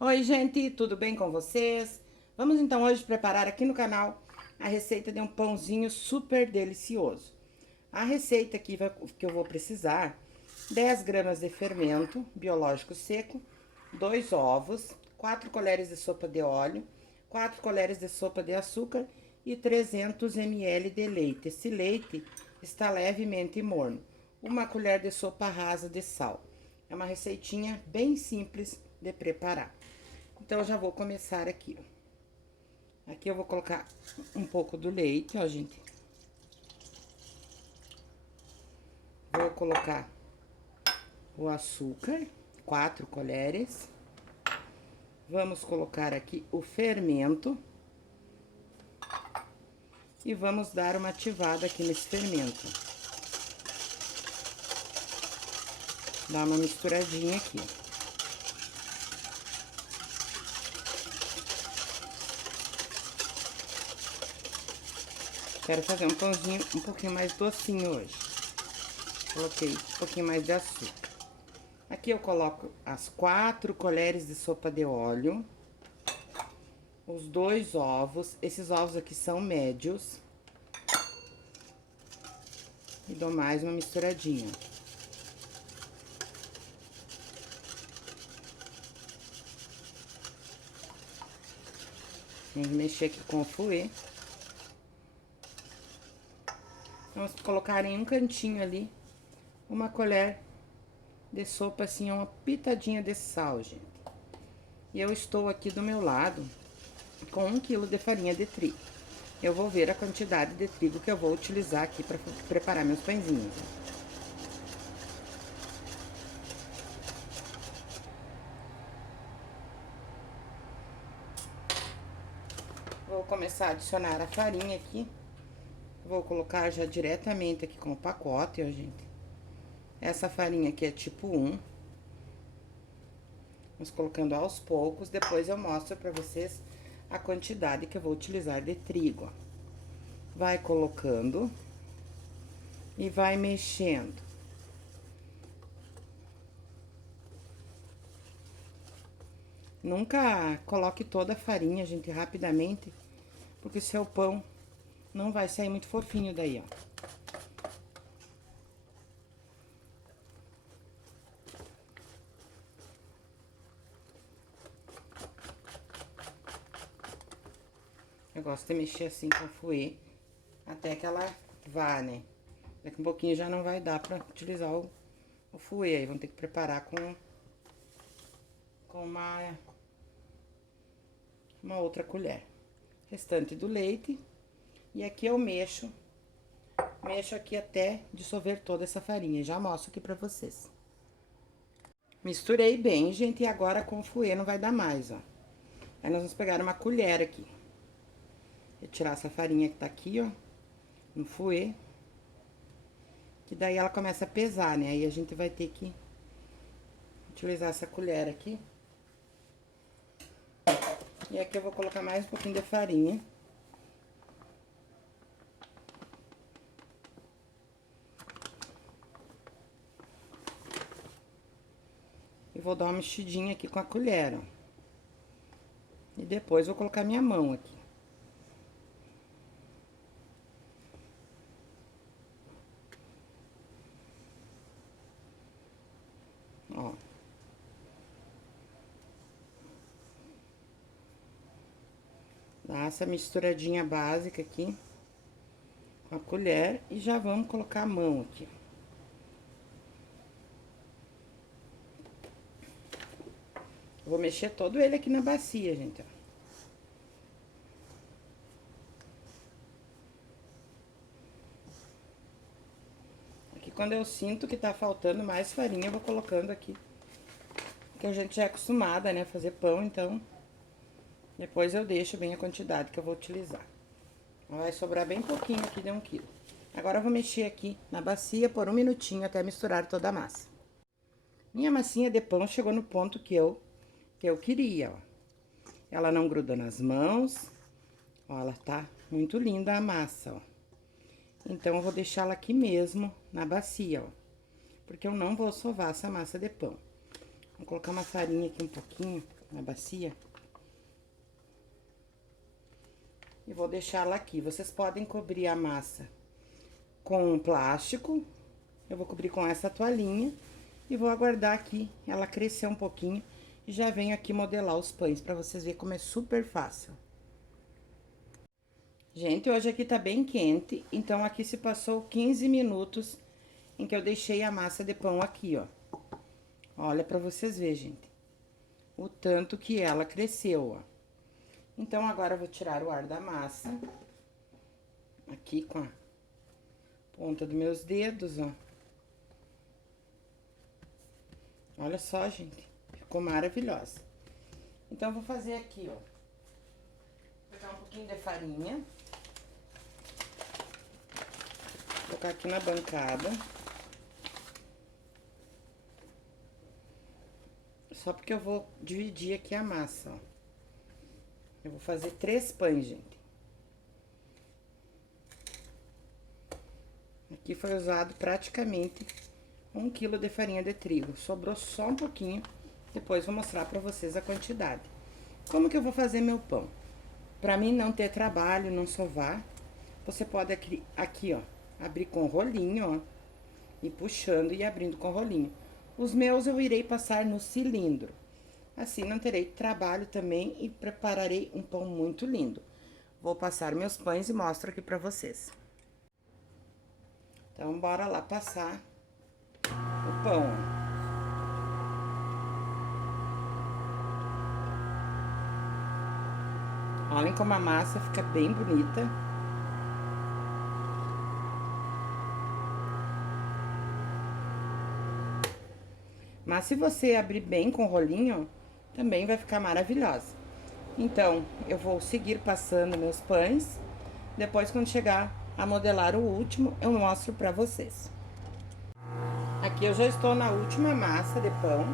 Oi, gente, tudo bem com vocês? Vamos então hoje preparar aqui no canal a receita de um pãozinho super delicioso. A receita aqui que eu vou precisar: 10 gramas de fermento biológico seco, 2 ovos, 4 colheres de sopa de óleo, 4 colheres de sopa de açúcar e 300 ml de leite. Esse leite está levemente morno. Uma colher de sopa rasa de sal. É uma receitinha bem simples de preparar. Então, eu já vou começar aqui, ó. Aqui eu vou colocar um pouco do leite, ó, gente. Vou colocar o açúcar, 4 colheres. Vamos colocar aqui o fermento. E vamos dar uma ativada aqui nesse fermento. Dar uma misturadinha aqui. Quero fazer um pãozinho um pouquinho mais docinho hoje. Coloquei um pouquinho mais de açúcar. Aqui eu coloco as 4 colheres de sopa de óleo. Os 2 ovos. Esses ovos aqui são médios. E dou mais uma misturadinha. Vamos mexer aqui com o fouet. Vamos colocar em um cantinho ali uma colher de sopa, assim, uma pitadinha de sal, gente. E eu estou aqui do meu lado com 1 quilo de farinha de trigo. Eu vou ver a quantidade de trigo que eu vou utilizar aqui para preparar meus pãezinhos. Vou começar a adicionar a farinha aqui. Vou colocar já diretamente aqui com o pacote, ó, gente. Essa farinha aqui é tipo 1. Vamos colocando aos poucos, depois eu mostro pra vocês a quantidade que eu vou utilizar de trigo, ó. Vai colocando e vai mexendo. Nunca coloque toda a farinha, gente, rapidamente, porque o seu pão não vai sair muito fofinho daí, ó. Eu gosto de mexer assim com o fouet, até que ela vá, né? Daqui um pouquinho já não vai dar pra utilizar o fouet, aí vamos ter que preparar com uma outra colher. Restante do leite. E aqui eu mexo aqui até dissolver toda essa farinha. Já mostro aqui pra vocês. Misturei bem, gente, e agora com o fouet não vai dar mais, ó. Aí nós vamos pegar uma colher aqui. Retirar essa farinha que tá aqui, ó, no fouet. Que daí ela começa a pesar, né? Aí a gente vai ter que utilizar essa colher aqui. E aqui eu vou colocar mais um pouquinho de farinha. E vou dar uma mexidinha aqui com a colher, ó. E depois vou colocar minha mão aqui. Ó. Dá essa misturadinha básica aqui com a colher e já vamos colocar a mão aqui. Vou mexer todo ele aqui na bacia, gente, ó. Aqui quando eu sinto que tá faltando mais farinha, eu vou colocando aqui. Porque a gente já é acostumada, né, a fazer pão, então depois eu deixo bem a quantidade que eu vou utilizar. Vai sobrar bem pouquinho aqui de 1 quilo. Agora eu vou mexer aqui na bacia por 1 minutinho até misturar toda a massa. Minha massinha de pão chegou no ponto que eu queria, ó. Ela não gruda nas mãos. Ó, ela tá muito linda a massa, ó. Então, eu vou deixá-la aqui mesmo na bacia, ó. Porque eu não vou sovar essa massa de pão. Vou colocar uma farinha aqui um pouquinho na bacia. E vou deixá-la aqui. Vocês podem cobrir a massa com plástico. Eu vou cobrir com essa toalhinha e vou aguardar aqui ela crescer um pouquinho. E já venho aqui modelar os pães pra vocês verem como é super fácil. Gente, hoje aqui tá bem quente, então aqui se passou 15 minutos em que eu deixei a massa de pão aqui, ó. Olha pra vocês verem, gente, o tanto que ela cresceu, ó. Então, agora eu vou tirar o ar da massa, aqui com a ponta dos meus dedos, ó. Olha só, gente, ficou maravilhosa. Então, eu vou fazer aqui, ó. Vou pegar um pouquinho de farinha. Colocar aqui na bancada. Só porque eu vou dividir aqui a massa, ó. Eu vou fazer 3 pães, gente. Aqui foi usado praticamente 1 quilo de farinha de trigo. Sobrou só um pouquinho. Depois vou mostrar pra vocês a quantidade. Como que eu vou fazer meu pão? Pra mim não ter trabalho, não sovar, você pode aqui, ó, abrir com rolinho, ó, e puxando e abrindo com rolinho. Os meus eu irei passar no cilindro. Assim não terei trabalho também e prepararei um pão muito lindo. Vou passar meus pães e mostro aqui pra vocês. Então, bora lá passar o pão, ó. Olhem como a massa fica bem bonita. Mas se você abrir bem com o rolinho, também vai ficar maravilhosa. Então, eu vou seguir passando meus pães. Depois, quando chegar a modelar o último, eu mostro pra vocês. Aqui eu já estou na última massa de pão.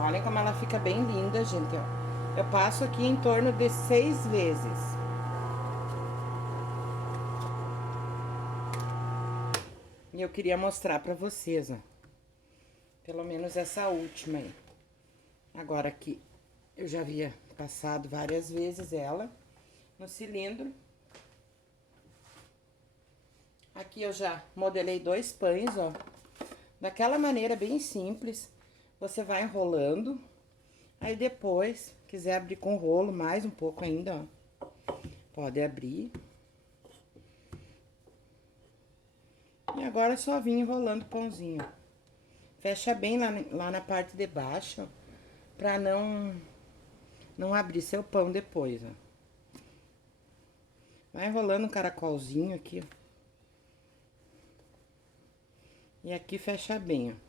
Olhem como ela fica bem linda, gente, ó. Eu passo aqui em torno de 6 vezes. E eu queria mostrar pra vocês, ó. Pelo menos essa última aí. Agora aqui, eu já havia passado várias vezes ela no cilindro. Aqui eu já modelei 2 pães, ó. Daquela maneira bem simples. Você vai enrolando. Aí depois, quiser abrir com rolo mais um pouco ainda, ó. Pode abrir. E agora é só vir enrolando o pãozinho. Fecha bem lá na parte de baixo, ó, pra não abrir seu pão depois, ó. Vai enrolando um caracolzinho aqui, ó. E aqui fecha bem, ó.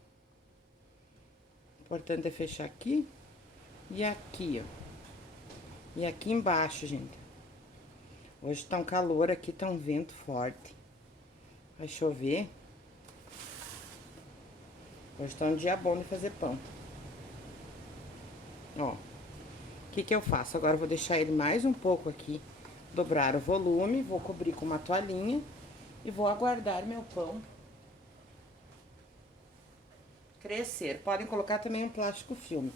O importante é fechar aqui e aqui, ó. E aqui embaixo, gente. Hoje tá um calor aqui, tá um vento forte. Vai chover. Hoje tá um dia bom de fazer pão. Ó. O que que eu faço? Agora eu vou deixar ele mais um pouco aqui. Dobrar o volume, vou cobrir com uma toalhinha. E vou aguardar meu pão crescer. Podem colocar também um plástico filme.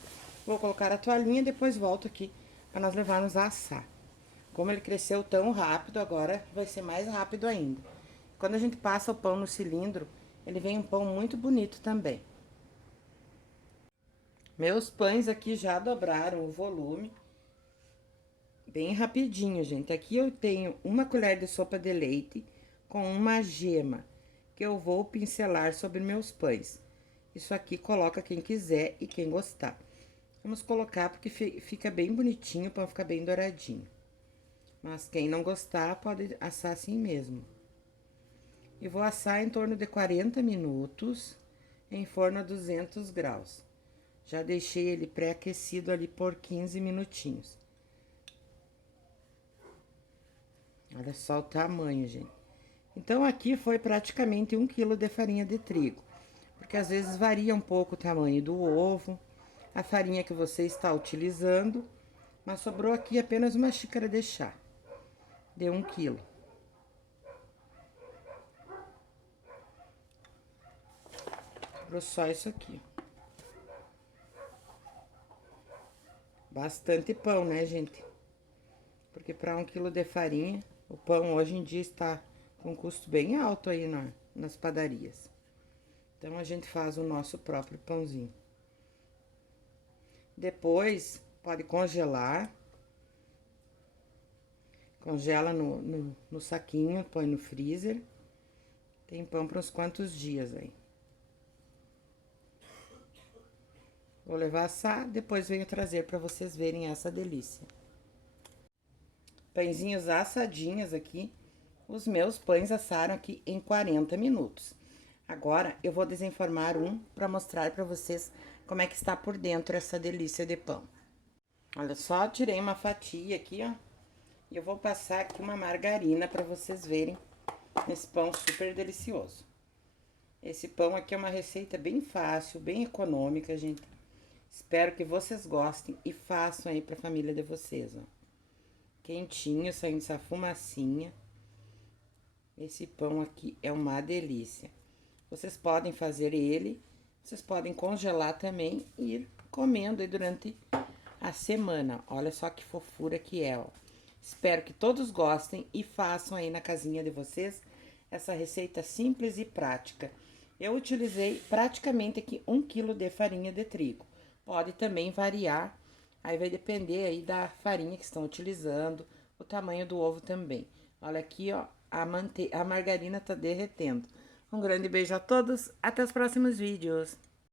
Vou colocar a toalhinha e depois volto aqui para nós levarmos a assar. Como ele cresceu tão rápido, agora vai ser mais rápido ainda. Quando a gente passa o pão no cilindro, ele vem um pão muito bonito também. Meus pães aqui já dobraram o volume. Bem rapidinho, gente. Aqui eu tenho 1 colher de sopa de leite com uma gema, que eu vou pincelar sobre meus pães. Isso aqui coloca quem quiser e quem gostar. Vamos colocar porque fica bem bonitinho, o pão fica bem douradinho. Mas quem não gostar, pode assar assim mesmo. E vou assar em torno de 40 minutos em forno a 200 graus. Já deixei ele pré-aquecido ali por 15 minutinhos. Olha só o tamanho, gente. Então, aqui foi praticamente 1 quilo de farinha de trigo. Porque às vezes varia um pouco o tamanho do ovo, a farinha que você está utilizando. Mas sobrou aqui apenas uma xícara de chá, de 1 quilo. Compro só isso aqui. Bastante pão, né, gente? Porque para 1 quilo de farinha, o pão hoje em dia está com um custo bem alto aí nas padarias. Então, a gente faz o nosso próprio pãozinho. Depois, pode congelar. Congela no saquinho, põe no freezer. Tem pão para uns quantos dias aí. Vou levar assar, depois venho trazer para vocês verem essa delícia. Pãezinhos assadinhos aqui. Os meus pães assaram aqui em 40 minutos. Agora, eu vou desenformar um para mostrar para vocês como é que está por dentro essa delícia de pão. Olha só, tirei uma fatia aqui, ó. E eu vou passar aqui uma margarina para vocês verem esse pão super delicioso. Esse pão aqui é uma receita bem fácil, bem econômica, gente. Espero que vocês gostem e façam aí pra família de vocês, ó. Quentinho, saindo essa fumacinha. Esse pão aqui é uma delícia. Vocês podem fazer ele, vocês podem congelar também e ir comendo aí durante a semana. Olha só que fofura que é, ó. Espero que todos gostem e façam aí na casinha de vocês essa receita simples e prática. Eu utilizei praticamente aqui 1 quilo de farinha de trigo. Pode também variar, aí vai depender aí da farinha que estão utilizando, o tamanho do ovo também. Olha aqui, ó, a margarina tá derretendo. Um grande beijo a todos, até os próximos vídeos.